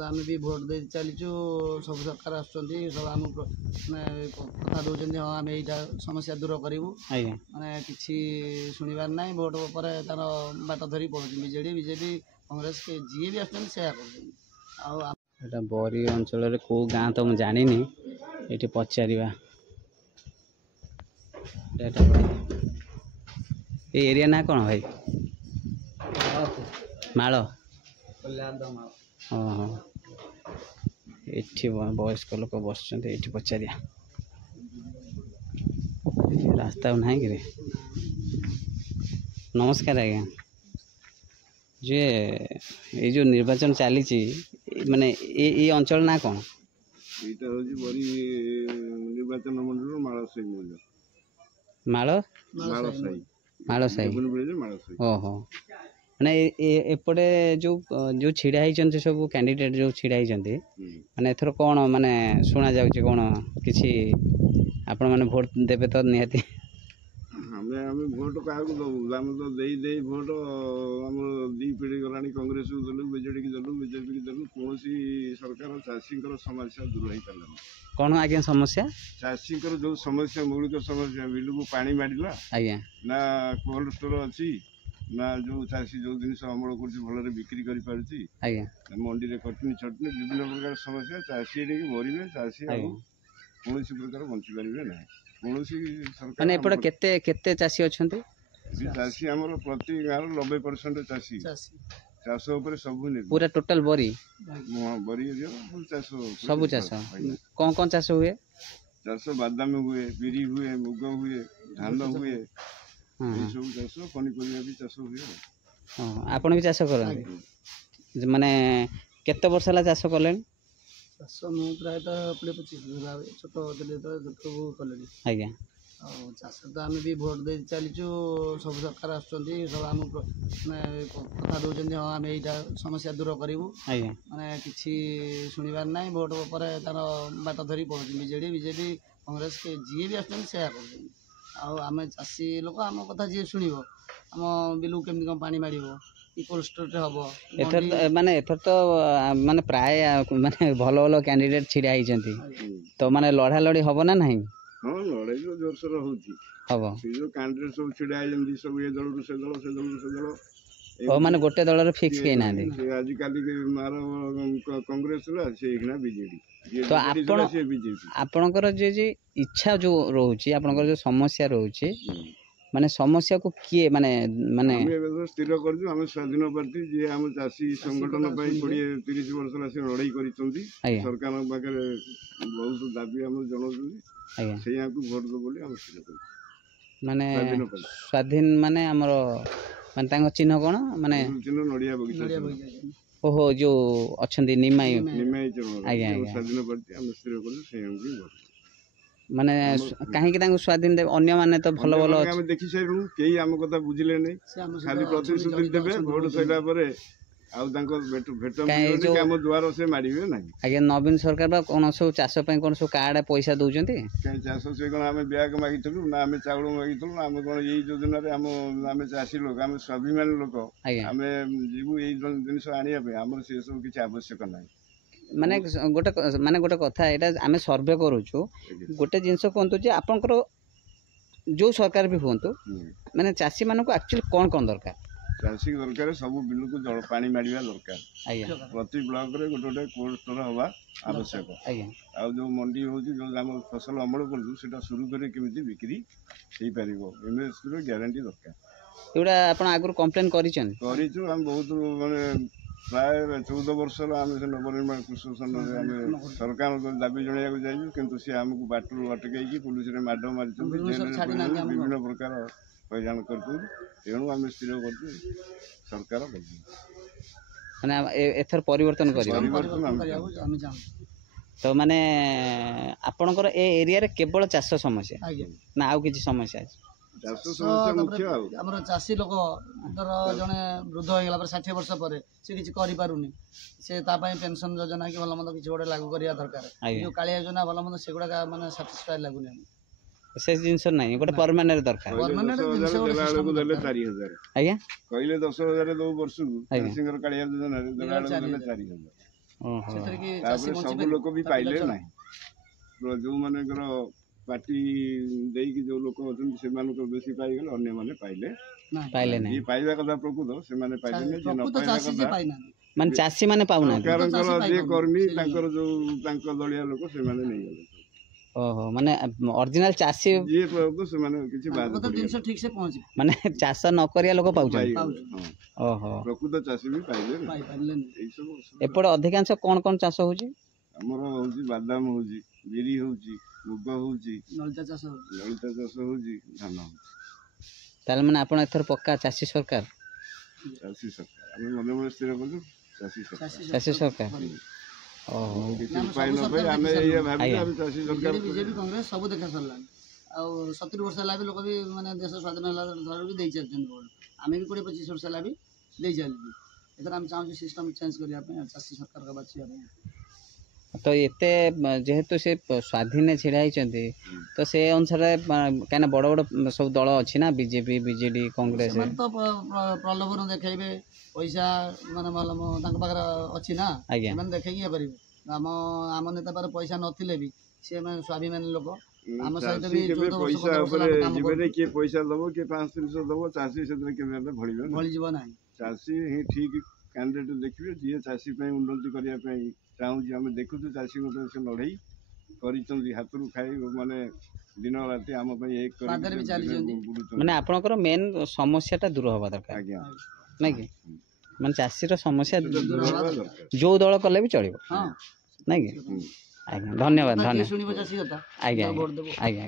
आम भी भोट दे चलीचु सब सरकार आसुँच सब आम कथा दौरान हाँ आम यहाँ समस्या दूर करूँ मैंने किसी शुणवार ना भोट पर तार बाट धरी पड़े बीजेडी बीजेपी कांग्रेस के जी भी आटा बरी अंचल कौ गाँ तो मुझे जानी ये पचार एरिया ना कौन भाई माल हाँ ये वयस्क लोक बस पचार रास्ता ना कि नमस्कार आज्ञा जे ये जो निर्वाचन चली माने ये अंचल ना कौन निर्वाचन मंडल माल साई ओहो मैंने एपटे जो जो छिड़ा होती सब कैंडिडेट जो छिड़ा होती माने एथर कौन माने शुणा जाउछि कौन किछि आपण माने भोट देबे तो निहाती आम भोट क्या दबू आम तो दे भोट आम दी पीढ़ी गला कांग्रेस को देलु बीजेडी की देलु बीजेपी की देलु कौन सरकार चाषी समस्या दूर हो पारा कौन आज्ञा समस्या चाषी जो समस्या मौलिक समस्या बिल को पानी मारिला आज्ञा ना कोल्ड स्टोर अच्छी ना जो चाषी जो जिन अमल कर बिक्री कर मंडी में कटनी छटनी विभिन्न प्रकार समस्या चाषी मरवे चाषी कौन प्रकार बंची पारे ना माने एपटे केते केते चासी अछंती चासी हमर प्रति गाँव 90% चासी चाष ऊपर सब पूरा टोटल बरी बरी चाष सब चाष कौन कौन चाष हुए चाष बादाम हुए बिरी हुए मुग हुए धान हुए सब चाष पनीपरिया भी चाष हुए आपण भी चाष करते माने केते वर्ष ला चाष कले चाष मुझे प्राय 20-25 छोट तो कले आज्ञा चाष तो आम भी भोट दे चलीचु सब सरकार आसुँच सब आम कथा दौरान हाँ आम यहाँ समस्या दूर करूँ मैंने किसी शुणवार ना भोट पर तार बाट धरी पड़े बीजेडी बीजेपी कांग्रेस के जी भी आसुँच आम चाषी लोक आम कथा जी शुण आम बिलू केमती कौन पानी मार कोल्ड स्टोर हम एथर माने एथर तो माने प्राय माने भलो भलो कैंडिडेट छिड़ा होती तो माने लड़ा लड़ी हम ना नहीं हाँ लड़ाई जो जोरसोर हम जो कैंडिडेट सब छिड़ा सब ये दल से दल से दल से दल ओ माने गोटे दल फिक्स कई ना आजिकल मार कांग्रेस बीजेडी तो आपणकर जे इच्छा जो रोचे आपणकर जो समस्या रोचे माने समस्या को किए माने माने स्थिर कर स्वाधीन पार्टी जी आम चाषी संगठन 20-30 वर्ष लड़ाई कर सरकार पाखे बहुत दाबी आम जनाऊँ भोट दो स्थिर कर माने स्वाधीन माने आमर माने चिन्ह कौन माने चिन्ह नड़िया बगीचा ओहो जो अच्छा निमाई स्वाधीन पार्टी आम स्थिर कर माने कहीं स्वाधीन देव अन्य माने तो भल भल देखी सारू कई आम कथा बुझिले नहीं खाली प्रतिश्रुति देवे भोट सैला द्वार से मारे ना आज्ञा नवीन सरकार कौन सब चाष कौन सब कार्ड पैसा दौरान चाष से कौन आम ब्याग मागिलु ना आम चाउल मागिलु आम कौन यही योजन आम चाषी लोक आम स्वाभिमान लोक आम जीवु यही जिन आने आम से सब किसी आवश्यक ना माने गोटे कथा यहाँ आम सर्वे करूँ गोटे जिनस कहतु जे आपंकर जो सरकार भी हूँ माने चाषी मान को एक्चुअली कौन कौन दरकार चाषी दरकार सब बिल को जल पानी मारिया दरकार प्रति ब्लॉक रे गोटे गोटे कोल्ड स्टोर हवा आवश्यक आ जो मंडी हो जो फसल अमल कर शुरू करे केमिति बिक्री हो पारिबो एमएसपी गारंटी दरकार एटा आपण आगु कंप्लेन करिछन हम बहुत माने प्राय 14 वर्ष आम से नवनिर्माण कृषक संघ सरकार दाबी जन जाइए कि सी आमको बाटू अटकई पुलिस माड मारी विभिन्न प्रकार हईराण करूँ आम स्थिर कर सरकार एथर परिवर्तन तो माने आपणकर ए एरिया रे केवल चाष समस्या ना आउ किछि समस्या आम चाषी लोक जड़े वृद्ध हो गला 60 वर्ष पर से किसी करें से पेंशन योजना कि भल मंद किसी गोटे लागू करवा दरकार जो कालिया योजना भल मंद से गुड़ा माने साटिस्फाई लगुनि से जिनस नहीं गोटे परमानेंट दरकार आज्ञा कहले 10,000 दो वर्ष को कालिया योजना 4000 ସେଥିରେ କି ଚାଷୀ ତାପରେ ସବୁ ବଞ୍ଚିପାରିବେ ଲୋକ ବି ପାଇଲେ ନାହିଁ ଯୋଉମାନଙ୍କର ପାର୍ଟି ଦେଇକି ଯୋଉ ଲୋକ ଅଛନ୍ତି ସେମାନଙ୍କୁ ବେଶୀ ପାଇଗଲେ ଅନ୍ୟମାନେ ପାଇଲେ ନାହିଁ ଯିଏ ପାଇବା କଥା ପ୍ରକୃତ ସେମାନେ ପାଇଲେନି ଯିଏ ନ ପାଇବା ଚାଷୀ ଯିଏ କଥା ପାଇନାହାନ୍ତି ମାନେ ଚାଷୀ ମାନେ ପାଉନାହାନ୍ତି ସରକାରଙ୍କର ଯିଏ କର୍ମୀ ତାଙ୍କର ଯୋଉ ତାଙ୍କ ଦଳିଆ ଲୋକ ସେମାନେ ନେଇଗଲେ ଓହୋ ମାନେ ଅରିଜିନାଲ ଚାଷୀ ଯିଏ ପ୍ରକୃତ ସେମାନେ କିଛି ବାଦ ଜିନିଷ ଠିକ ସେ ପହଞ୍ଚି ମାନେ ଚାଷ ନ କରିବା ଲୋକ ପାଉଛନ୍ତି ଓହୋ ପ୍ରକୃତ ଚାଷୀ ବି ପାଇଲେ ପାଇପାରିଲେନି ଏଇସବୁ ଏପଟେ ଅଧିକାଂଶ କଣ କଣ ଚାଷ ହଉଛି ଆମର ହଉଛି ବାଦାମ ହଉଛି ବିରି ହଉଛି ମୁଗ ହଉଛି ନଳିତା ଚାଷ ହଉଛି ଧାନ ହଉଛି ତାହେଲେ ମାନେ ଆପଣ ଏଥର ପକ୍କା ଚାଷୀ ସରକାର ଚାଷୀ ସରକାର ଆମେ ମନେ ମନେ ସ୍ଥିର କଲୁ ଚାଷୀ ସରକାର ଓହୋ କିଛି ଉପାୟ ନ ପାଇ ଆମେ ଏଇଆ ଭାବିଲୁ ଆମେ ଚାଷୀ ସରକାର ବିଜେପି କଂଗ୍ରେସ ସବୁ ଦେଖା ସରିଲାଣି ଆଉ 70 ବର୍ଷ ହେଲା ବି ଲୋକ ବି ମାନେ ଦେଶ ସ୍ୱାଧୀନ ହେଲା ଠାରୁ ବି ଦେଇ ଚାଲିଛନ୍ତି ଭୋଟ ଆମେ ବି 20-25 ବର୍ଷ ହେଲା ବି ଦେଇ ଚାଲିଛୁ ଏଥର ଆମେ ଚାହୁଁଛୁ ସିଷ୍ଟମ ଚେଞ୍ଜ କରିବା ପାଇଁ ଚାଷୀ ସରକାର ବାଛିବା ପାଇଁ ତ ଏତେ ଯେହେତୁ ସେ ସ୍ୱାଧୀନରେ ଛିଡ଼ା ହେଇଛନ୍ତି ତ ସେ ଅନୁସାରେ କାହିଁକିନା ବଡ଼ ବଡ଼ ସବୁ ଦଳ ଅଛି ନା ବିଜେପି ବିଜେଡି କଂଗ୍ରେସ ସେମାନେ ତ ପ୍ରଲୋଭନ ଦେଖେଇବେ ପଇସା ମାନେ ଭଲ ତାଙ୍କ ପାଖରେ ଅଛି ନା ସେମାନେ ଦେଖେଇକି ଇଏ କରିବେ ଆମ ନେତା ପାଖରେ ପଇସା ନଥିଲେ ବି ସେମାନେ ସ୍ୱାଭିମାନୀ ଲୋକ ଆମ ସହିତ ବି ପଇସା ଉପରେ ଯିବେନି କିଏ ପଇସା ଦବ କିଏ 500-300 ଦବ ଚାଷୀ ସେଥିରେ କେବେ ହେଲେ ଭଳିଯିବ ନାହିଁ ଚାଷୀ ହିଁ ଠିକ କ୍ୟାଣ୍ଡିଡେଟ୍ ଦେଖିବେ ଯିଏ ଚାଷୀ ପାଇଁ ଉନ୍ନତି କରିବା ପାଇଁ ଚାହୁଁଛି ଆମେ ଦେଖୁଛୁ ଚାଷୀଙ୍କ ପାଇଁ ସେ ଲଢ଼େଇ କରିଛନ୍ତି ହାତରୁ ଖାଇ ମାନେ ଦିନ ରାତି ଆମ ପାଇଁ ଏକ ମାନେ ଆପଣଙ୍କର ମେନ୍ ସମସ୍ୟାଟା ଦୂର ହେବା ଦରକାର ଆଜ୍ଞା ନାଇଁ କି ମାନେ ଚାଷୀର ସମସ୍ୟା ଯୋଉ ଦଳ କଲେ ବି ଚଳିବ ନାଇଁ କି ଆଜ୍ଞା ଧନ୍ୟବାଦ ଧନ୍ୟବାଦ ଆଜ୍ଞା ଆଜ୍ଞା ଆଜ୍ଞା